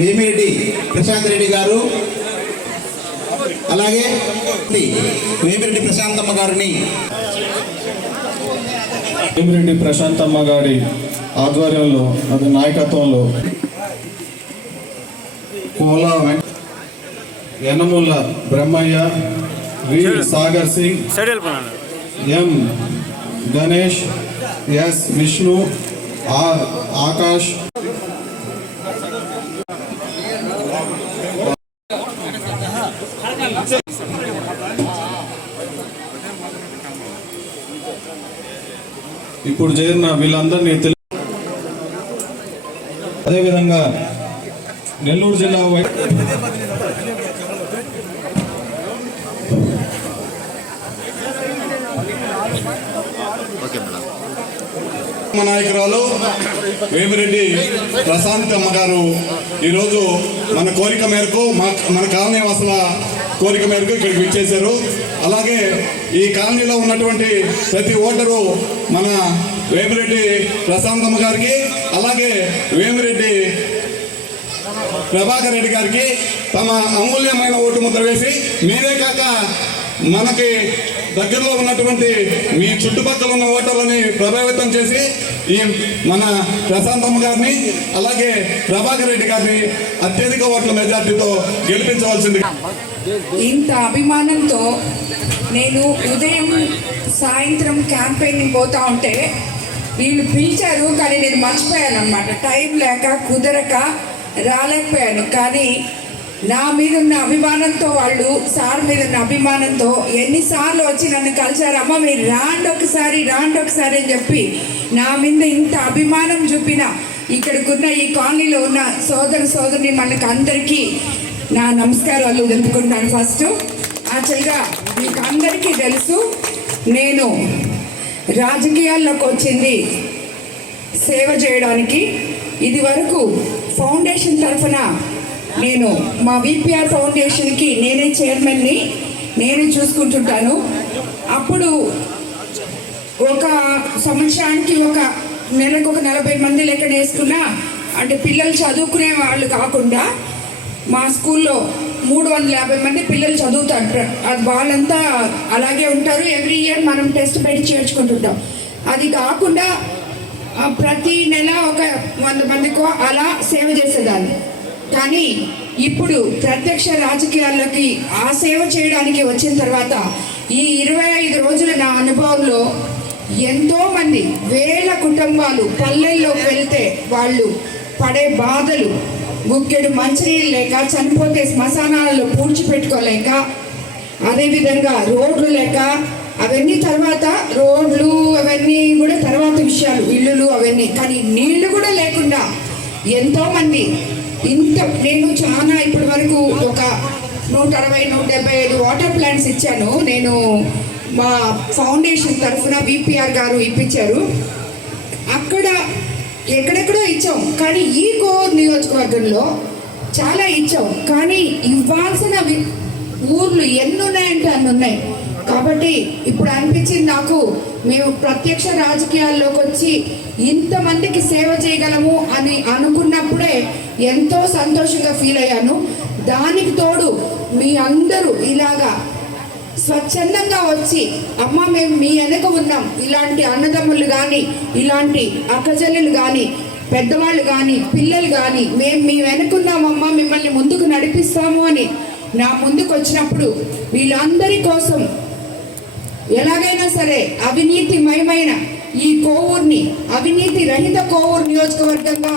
వేమిరెడ్డి ప్రశాంత్ రెడ్డి గారు. అలాగే వేమిరెడ్డి ప్రశాంతమ్మ గారిని. భీమిరెడ్డి ప్రశాంతమ్మ గారి ఆధ్వర్యంలో అది నాయకత్వంలో Kola Yanamula Brahmaiah V Sagar Singh M Ganesh S Vishnu R Akash. ఇప్పుడు చేరిన వీళ్ళందరినీ తెలు అదేవిధంగా నెల్లూరు జిల్లా వై మా నాయకురాలు వేమిరెడ్డి ప్రశాంత్ అమ్మ గారు ఈరోజు మన కోరిక మేరకు మన కాలనీ వాసుల కోరిక మేరకు ఇక్కడికి విచ్చేశారు. అలాగే ఈ కాలనీలో ఉన్నటువంటి ప్రతి ఓటరు మన వేమిరెడ్డి ప్రశాంతమ్మ గారికి అలాగే వేమిరెడ్డి ప్రభాకర్ రెడ్డి గారికి తమ అమూల్యమైన ఓటు ముద్ర వేసి మీరే కాక మనకి దగ్గరలో ఉన్నటువంటి మీ చుట్టుపక్కల ఉన్న ఓటర్లని ప్రభావితం చేసి ఈ మన ప్రశాంతమ్మ గారిని అలాగే ప్రభాకర్ రెడ్డి గారిని అత్యధిక ఓట్ల మెజార్టీతో గెలిపించవలసింది ఇంత అభిమానంతో నేను ఉదయం సాయంత్రం క్యాంపెయినింగ్ పోతా ఉంటే వీళ్ళు పిలిచారు కానీ నేను మర్చిపోయాను అనమాట టైం లేక కుదరక రాలేకపోయాను. కానీ నా మీద ఉన్న అభిమానంతో వాళ్ళు సార్ మీద ఉన్న అభిమానంతో ఎన్నిసార్లు వచ్చి నన్ను కలిశారు అమ్మ మీరు రాండి ఒకసారి రాండి ఒకసారి అని చెప్పి నా మీద ఇంత అభిమానం చూపిన ఇక్కడికి ఉన్న ఈ కాలనీలో ఉన్న సోదర సోదరిని మనకు అందరికీ నా నమస్కారాలు తెలుపుకుంటాను ఫస్ట్. యాక్చువల్గా మీకు అందరికీ తెలుసు నేను రాజకీయాల్లోకి వచ్చింది సేవ చేయడానికి. ఇది వరకు ఫౌండేషన్ తరఫున నేను మా విపిఆర్ ఫౌండేషన్కి నేనే చైర్మన్ని నేనే చూసుకుంటుంటాను. అప్పుడు ఒక సంవత్సరానికి ఒక నెలకు ఒక నలభై మంది లెక్కన వేసుకున్నా అంటే పిల్లలు చదువుకునే వాళ్ళు కాకుండా మా స్కూల్లో మూడు వందల యాభై మంది పిల్లలు చదువుతారు. అది వాళ్ళంతా అలాగే ఉంటారు. ఎవ్రీ ఇయర్ మనం టెస్ట్ పెట్టి చేర్చుకుంటుంటాం. అది కాకుండా ప్రతి నెల ఒక వంద మందికో అలా సేవ చేసేదాన్ని. కానీ ఇప్పుడు ప్రత్యక్ష రాజకీయాల్లోకి ఆ సేవ చేయడానికి వచ్చిన తర్వాత ఈ ఇరవై ఐదు రోజుల నా అనుభవంలో ఎంతోమంది వేల కుటుంబాలు పల్లెల్లోకి వెళ్తే వాళ్ళు పడే బాధలు గుక్కెడు మంచినీళ్ళు లేక చనిపోతే శ్మశానాలలో పూడ్చిపెట్టుకోలేక అదేవిధంగా రోడ్లు లేక అవన్నీ తర్వాత రోడ్లు అవన్నీ కూడా తర్వాత విషయాలు ఇల్లులు అవన్నీ. కానీ నీళ్ళు కూడా లేకుండా ఎంతోమంది ఇంత నేను చాలా ఇప్పటి వరకు ఒక నూట అరవై నూట డెబ్బై ఐదు వాటర్ ప్లాంట్స్ ఇచ్చాను. నేను మా ఫౌండేషన్ తరఫున విపిఆర్ గారు ఇప్పించారు. అక్కడ ఎక్కడెక్కడో ఇచ్చాం. కానీ ఈ కోర్ నియోజకవర్గంలో చాలా ఇచ్చాం. కానీ ఇవ్వాల్సిన వి- ఊర్లు ఎన్ని ఉన్నాయంటే అన్ని ఉన్నాయి. కాబట్టి ఇప్పుడు అనిపించింది నాకు మేము ప్రత్యక్ష రాజకీయాల్లోకి వచ్చి ఇంతమందికి సేవ చేయగలము అని అనుకున్నప్పుడే ఎంతో సంతోషంగా ఫీల్ అయ్యాను. దానికి తోడు మీ అందరూ ఇలాగా స్వచ్ఛందంగా వచ్చి అమ్మ మేము మీ వెనక ఉన్నాం. ఇలాంటి అన్నదమ్ములు కానీ ఇలాంటి అక్కజల్లులు కానీ పెద్దవాళ్ళు కానీ పిల్లలు కానీ మేము మీ వెనుకున్నామమ్మా మిమ్మల్ని ముందుకు నడిపిస్తాము అని నా ముందుకు వచ్చినప్పుడు వీళ్ళందరి కోసం ఎలాగైనా సరే అవినీతిమయమైన ఈ కోవూర్ని అవినీతి రహిత కోవూరు నియోజకవర్గంగా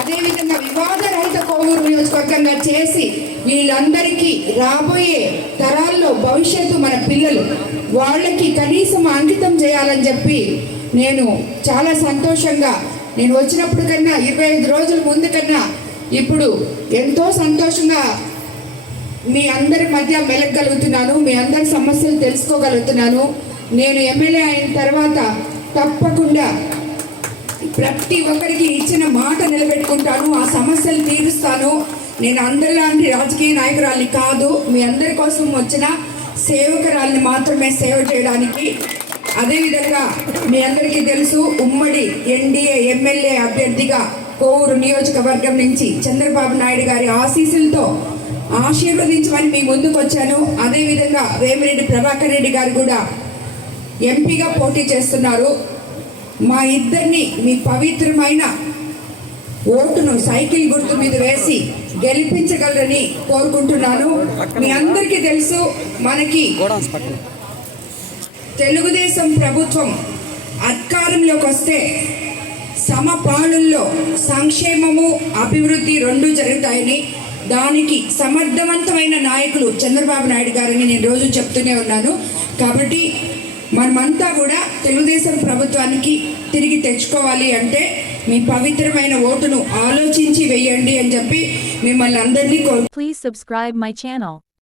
అదేవిధంగా వివాద రహిత కోవూరు నియోజకవర్గంగా చేసి వీళ్ళందరికీ రాబోయే తరాల్లో భవిష్యత్తు మన పిల్లలు వాళ్ళకి కనీసం అంకితం చేయాలని చెప్పి నేను చాలా సంతోషంగా నేను వచ్చినప్పుడు కన్నా ఇరవై ఐదు రోజుల ముందు కన్నా ఇప్పుడు ఎంతో సంతోషంగా మీ అందరి మధ్య మెలగలుగుతున్నాను మీ అందరి సమస్యలు తెలుసుకోగలుగుతున్నాను. నేను ఎమ్మెల్యే అయిన తర్వాత తప్పకుండా ప్రతి ఒక్కరికి ఇచ్చిన మాట నిలబెట్టుకుంటాను ఆ సమస్యలు తీరుస్తాను. నేను అందరిలాంటి రాజకీయ నాయకురాల్ని కాదు మీ అందరి కోసం వచ్చిన సేవకురాల్ని మాత్రమే సేవ చేయడానికి. అదేవిధంగా మీ అందరికీ తెలుసు ఉమ్మడి ఎన్డీఏ ఎమ్మెల్యే అభ్యర్థిగా కోవూరు నియోజకవర్గం నుంచి చంద్రబాబు నాయుడు గారి ఆశీస్సులతో ఆశీర్వదించమని మీ ముందుకు వచ్చాను. అదేవిధంగా వేమిరెడ్డి ప్రభాకర్ రెడ్డి గారు కూడా ఎంపీగా పోటీ చేస్తున్నారు. మా ఇద్దరిని మీ పవిత్రమైన ఓటును సైకిల్ గుర్తు మీద వేసి గెలిపించగలరని కోరుకుంటున్నాను. మీ అందరికీ తెలుసు మనకి తెలుగుదేశం ప్రభుత్వం అధికారంలోకి వస్తే సమపాలుల్లో సంక్షేమము అభివృద్ధి రెండు జరుగుతాయని దానికి సమర్థవంతమైన నాయకులు చంద్రబాబు నాయుడు గారని నేను రోజు చెప్తూనే ఉన్నాను. కాబట్టి మనమంతా కూడా తెలుగుదేశం ప్రభుత్వానికి తిరిగి తెచ్చుకోవాలి అంటే మీ పవిత్రమైన ఓటును ఆలోచించి వెయ్యండి అని చెప్పి మిమ్మల్ని అందరినీ కోరు ప్లీజ్ సబ్స్క్రైబ్ మై ఛానల్